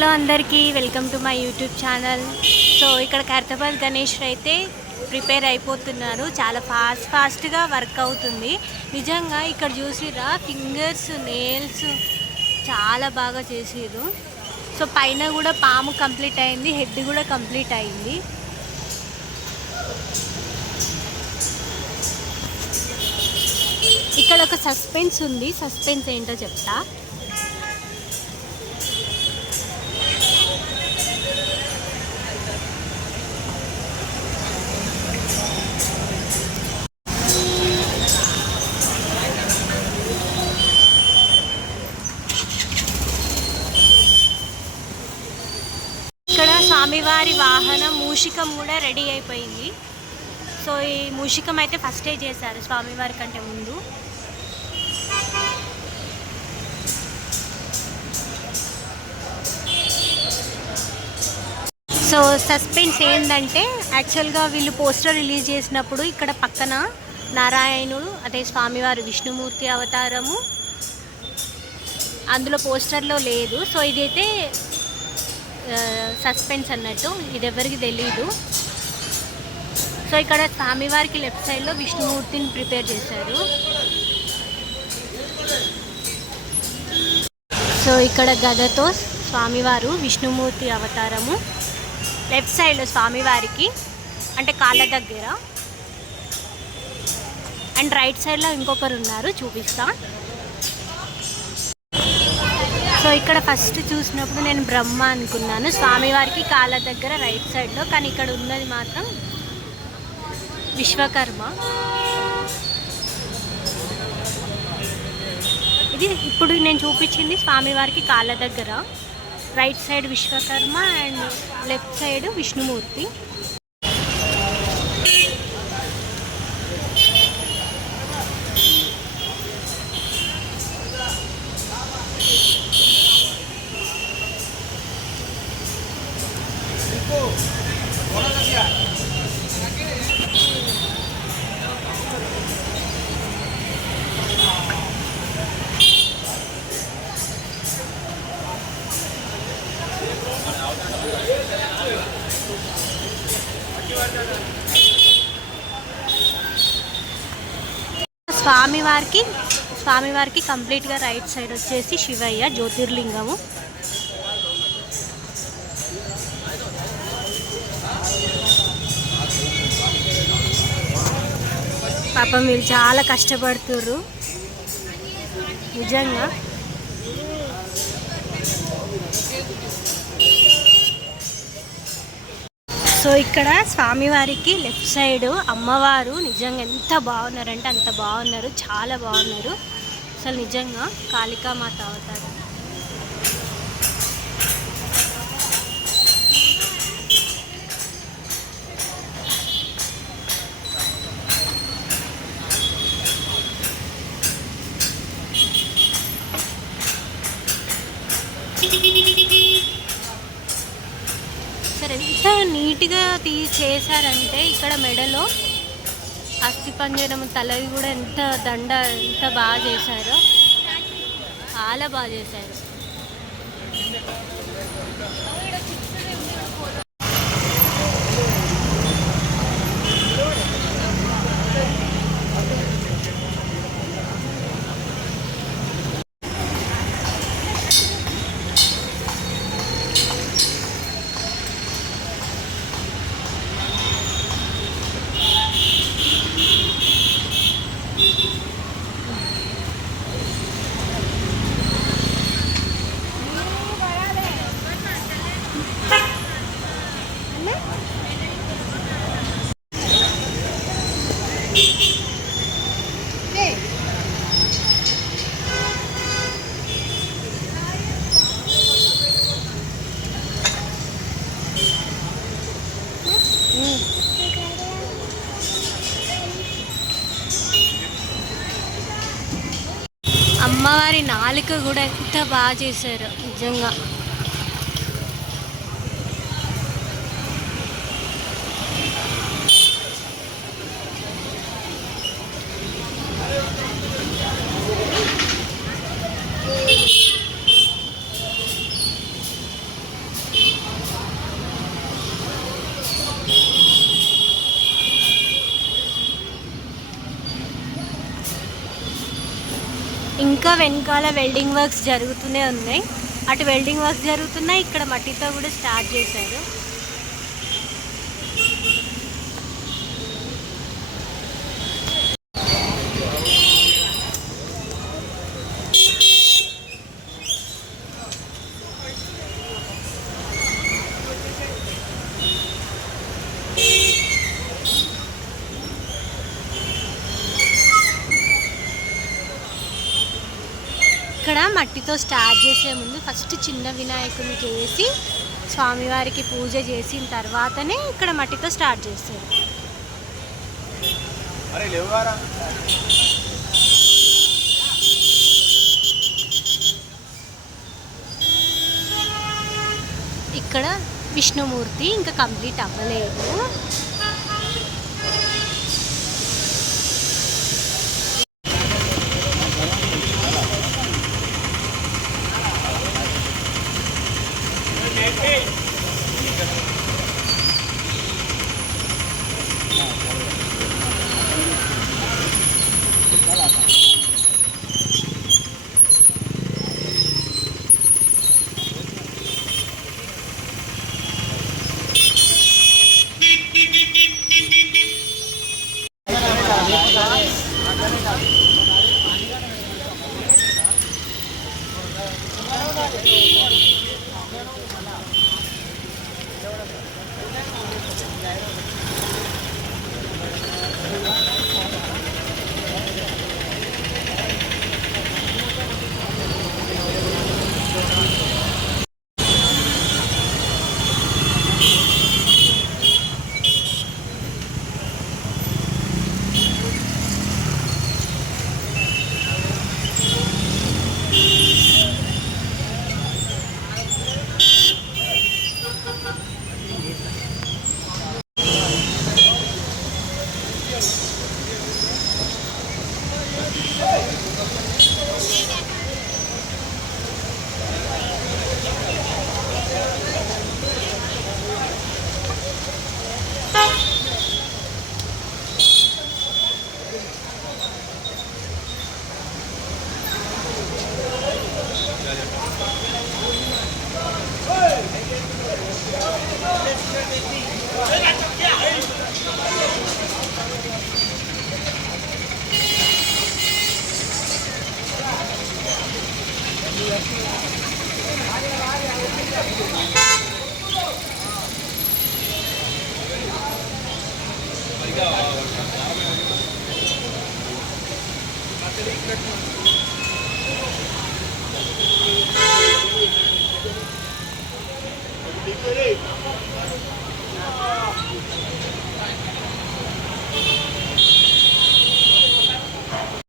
Hello అందరికీ welcome to my YouTube channel. So ఇక్కడ ఖైరతాబాద్ గణేష్ అయితే ప్రిపేర్ అయిపోతున్నారు. చాలా ఫాస్ట్గా వర్క్ అవుతుంది. నిజంగా ఇక్కడ చూసిరా ఫింగర్స్ నెయిల్స్ చాలా బాగా చేసిర్రు. సో పైన కూడా పాము కంప్లీట్ అయింది, హెడ్ కూడా కంప్లీట్ అయింది. ఇక్కడ ఒక సస్పెన్స్ ఉంది, సస్పెన్స్ ఏంటో చెప్తా. ఇక్కడ స్వామివారి వాహనం మూషికం కూడా రెడీ అయిపోయింది. సో ఈ మూషికం అయితే ఫస్టే చేశారు స్వామివారి కంటే ముందు. సో సస్పెన్స్ ఏంటంటే యాక్చువల్గా వీళ్ళు పోస్టర్ రిలీజ్ చేసినప్పుడు ఇక్కడ పక్కన నారాయణుడు అదే స్వామివారి విష్ణుమూర్తి అవతారము అందులో పోస్టర్లో లేదు. సో ఇదైతే సస్పెన్స్ అన్నట్టు, ఇది ఎవరికి తెలీదు. సో ఇక్కడ స్వామివారికి లెఫ్ట్ సైడ్లో విష్ణుమూర్తిని ప్రిపేర్ చేశారు. సో ఇక్కడ గదతో స్వామివారు విష్ణుమూర్తి అవతారము, లెఫ్ట్ సైడ్లో స్వామివారికి అంటే కాళ్ళ దగ్గర, అండ్ రైట్ సైడ్లో ఇంకొకరు ఉన్నారు చూపిస్తా. సో ఇక్కడ ఫస్ట్ చూసినప్పుడు నేను బ్రహ్మ అనుకున్నాను స్వామివారికి కాళ్ళ దగ్గర రైట్ సైడ్లో, కానీ ఇక్కడ ఉన్నది మాత్రం విశ్వకర్మ. ఇది ఇప్పుడు నేను చూపించింది స్వామివారికి కాళ్ళ దగ్గర, right side Vishwakarma and left side Vishnumurthy. స్వామివారికి కంప్లీట్గా రైట్ సైడ్ వచ్చేసి శివయ్య జ్యోతిర్లింగము. పాపం మీరు చాలా కష్టపడుతుర్రు నిజంగా. సో ఇక్కడ స్వామివారికి లెఫ్ట్ సైడ్ అమ్మవారు నిజంగా ఎంత బాగున్నారంటే అంత బాగున్నారు, చాలా బాగున్నారు అసలు నిజంగా. కాళికామాత అవతారం. సరే ఎంత నీట్గా చేశారంటే ఇక్కడ మెడలో అస్థిపంజరం తలవి కూడా ఎంత దండ ఎంత బాగా చేశారో, చాలా బాగా చేశారు. అమ్మవారి నాలుక కూడా ఎంత బాగా చేశారు నిజంగా. ఇంకా వెనకాల వెల్డింగ్ వర్క్స్ జరుగుతూనే ఉన్నాయి. అటు వెల్డింగ్ వర్క్స్ జరుగుతున్నాయి, ఇక్కడ మట్టితో కూడా స్టార్ట్ చేశారు. ఇక్కడ మట్టితో స్టార్ట్ చేసే ముందు ఫస్ట్ చిన్న వినాయకుని చేసి స్వామివారికి పూజ చేసిన తర్వాతనే ఇక్కడ మట్టితో స్టార్ట్ చేస్తారు. ఇక్కడ విష్ణుమూర్తి ఇంకా కంప్లీట్ అవ్వలేదు. Gracias.